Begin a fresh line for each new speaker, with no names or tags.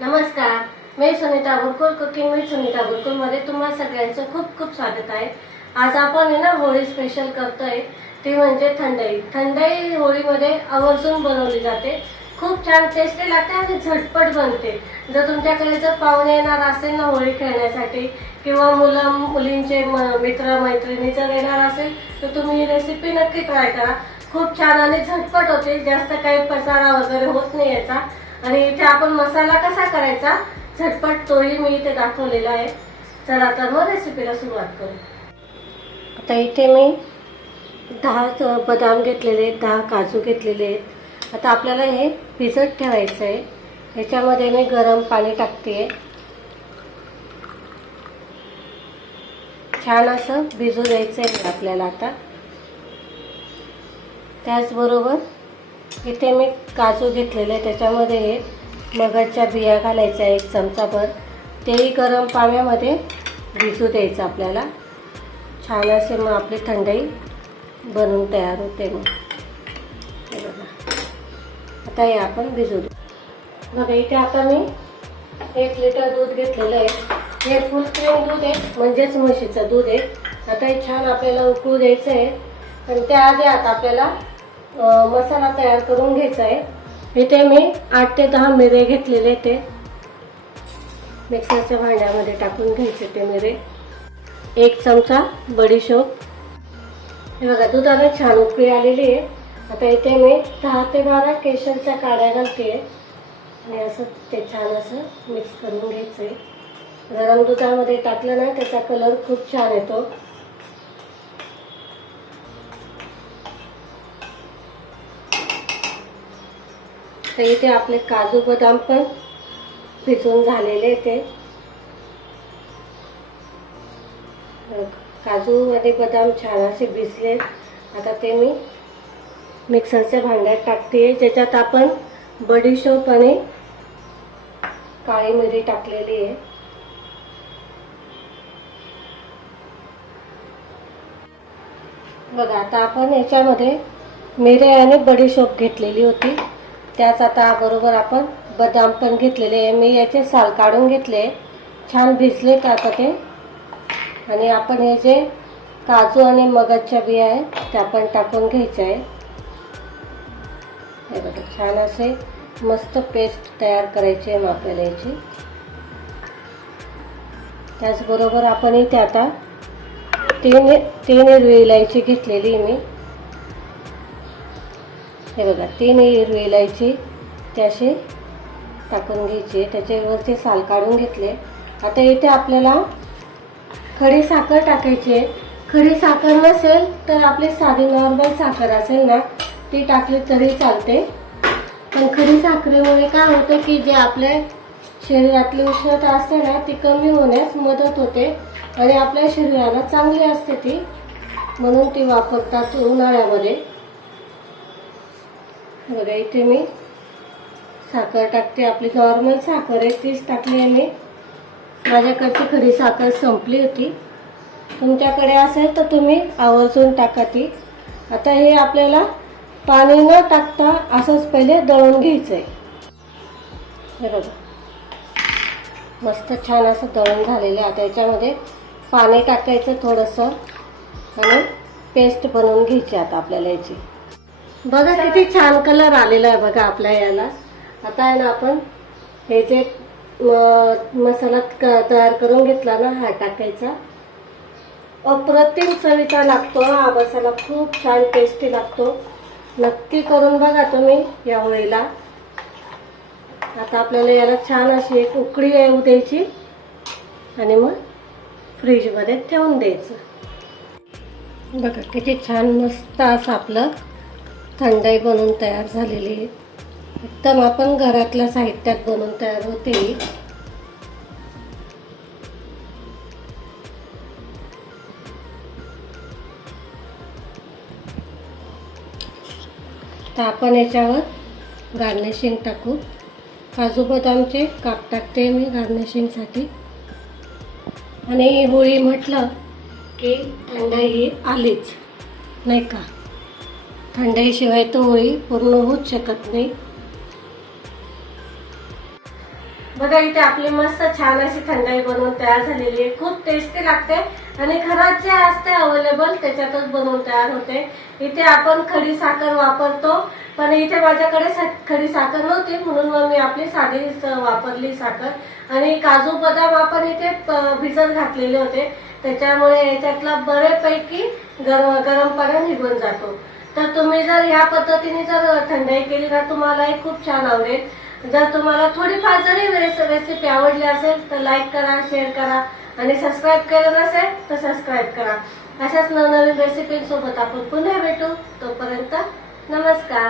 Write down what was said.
नमस्कार मी Sunita Gurkul cooking with Sunita बुरकुलमध्ये तुम्हा सगळ्यांचं खूप खूप स्वागत आहे. आज आपण आहे ना होळी स्पेशल करतोय. ती म्हणजे थंडाई. थंडाई होळीमध्ये आवर्जून बनवली जाते. खूप छान टेस्टी लागते आणि झटपट बनते. जर तुमच्याकडे जर पाहुणे येणार असेल ना होळी खेळण्यासाठी किंवा मुलं मुलींचे म- मित्र मैत्रिणी जर येणार असेल तर तुम्ही ही रेसिपी नक्की ट्राय करा. खूप छान आणि झटपट होते. जास्त काही पसारा वगैरे होत नाही याचा. आणि इथे आपण मसाला कसा करायचा? झटपट तोही मी इथे दाखवलेला आहे. चला तर मग रेसिपीला सुरुवात करू. आता इथे मी दहा च- बदाम घेतलेले आहेत दहा काजू घेतलेले आहेत. आता आपल्याला हे भिजत ठेवायचं आहे. ह्याच्यामध्ये मी गरम पाणी टाकते छान असं भिजू द्यायचं आहे आपल्याला आता. त्याचबरोबर इथे मी काजू घेतलेले आहे. त्याच्यामध्ये हे मगाच्या बिया घालायच्या एक चमचाभर. तेही गरम पाण्यामध्ये भिजू द्यायचं आपल्याला. छान असे मग आपली थंडाई बनवून तयार होते मग. बघा. आता हे आपण भिजू देऊ. बघा इथे आता मी एक लिटर दूध घेतलेलं आहे. हे फुल क्रीम दूध आहे म्हणजेच म्हशीचं दूध आहे. आता हे छान आपल्याला उकळू द्यायचं आहे. पण त्याआधी आता आपल्याला मसाला तयार करून घ्यायचा आहे. इथे मी आठ ते दहा मिरे घेतलेले ते. मिक्सरच्या भांड्यामध्ये टाकून घ्यायचे ते मिरे. एक चमचा बडीशोप. हे बघा दुधाला छान उकळी आलेली आहे. आता इथे मी दहा ते बारा केशरच्या काड्या घालते. आणि असं ते छान असं मिक्स करून घ्यायचं आहे गरम दुधामध्ये टाकलं ना त्याचा कलर खूप छान येतो. तर इथे आपले काजू बदाम पण भिजून झालेले ते. काजू आणि बदाम छान असे भिजले आता ते मी मिक्सरच्या भांड्यात टाकते ज्याच्यात आपण बडीशोप आणि काळी मिरी टाकलेली आहे. बघा आता आपण याच्यामध्ये मिरे आणि बडीशोप घेतलेली होती. त्याच आता बरोबर आपण बदाम पण घेतलेले आहे. मी याचे साल काढून घेतले छान भिजले का आता ते? आणि आपण हे जे काजू आणि मगजच्या बिया आहेत त्या पण टाकून घ्यायच्या आहे हे बघा छान असे मस्त पेस्ट तयार करायची आहे मग आपल्याला याची. त्याचबरोबर आपण इथे आता तीन तीन हिरवी इलायची घेतलेली मी. हे बघा तीन हिरवी इलायची त्याशी टाकून घ्यायची. त्याच्यावरचे साल काढून घेतले. आता इथे आपल्याला खडी साखर टाकायची आहे. खडी साखर नसेल तर आपली साधी नॉर्मल साखर असेल ना ती टाकली तरी चालते. पण खडी साखरेमुळे काय होतं की जे आपल्या शरीरातली उष्णता असते ना ती कमी होण्यास मदत होते आणि आपल्या शरीराला चांगली असते ती. म्हणून ती वापरतात उन्हाळ्यामध्ये. बघा इथे मी साखर टाकते. आपली नॉर्मल साखर आहे तीच टाकली आहे मी. माझ्याकडची खडी साखर संपली होती. तुमच्याकडे असेल तर तुम्ही आवर्जून टाका ती. आता हे आपल्याला पाणी न टाकता असंच पहिले दळून घ्यायचं आहे बरोबर मस्त छान असं दळून झालेलं आहे. आता याच्यामध्ये पाणी टाकायचं थोडंसं. आणि पेस्ट बनवून घ्यायची आता आपल्याला याची. बघा किती छान कलर आलेला आहे बघा आपल्या याला. आता आहे ना आपण हे जे मसाला क- तयार करून घेतला ना हा टाकायचा. अप्रतिम चवीचा लागतो हा मसाला खूप छान टेस्टी लागतो. नक्की करून बघा तुम्ही या वेळेला आता आपल्याला याला छान अशी एक उकळी येऊ द्यायची. आणि मग फ्रीजमध्ये ठेवून द्यायचं. बघा किती छान मस्त असं आपलं थंडाई बनवून तयार झालेली आहे. एकदम आपण घरातल्या साहित्यात बनवून तयार होते. तर आपण याच्यावर गार्निशिंग टाकू. काजू बदामचे काप टाकते मी गार्निशिंगसाठी आणि होळी म्हटलं की थंडाई ही आलीच नाही का? थंडाईशिवाय तो होळी पूर्ण होऊच शकत नाही. बघा इथे आपली मस्त छान अशी थंडाई बनवून तयार झालेली आहे. खूप टेस्टी लागते आणि घरात जे असते अवेलेबल त्याच्यातच बनवून तयार होते. इथे आपण खडी साखर वापरतो पण इथे माझ्याकडे खडी साखर नव्हती म्हणून मग मी आपली साधी वापरली साखर. आणि काजू बदाम आपण इथे भिजत घातलेले होते. त्याच्यामुळे याच्यातला बऱ्यापैकी गरम गरमपणा निघून जातो. तर तुम्ही जर ह्या पद्धतीने जर थंडाई केली ना तुम्हालाही खूप छान आवडेल. जर तुम्हाला थोडीफार जरी रेसिपी आवडली असेल तर लाईक करा शेअर करा आणि सबस्क्राईब केलं नसेल तर सबस्क्राईब करा. अशाच नवनवीन रेसिपींसोबत आपण पुन्हा भेटू. तोपर्यंत नमस्कार.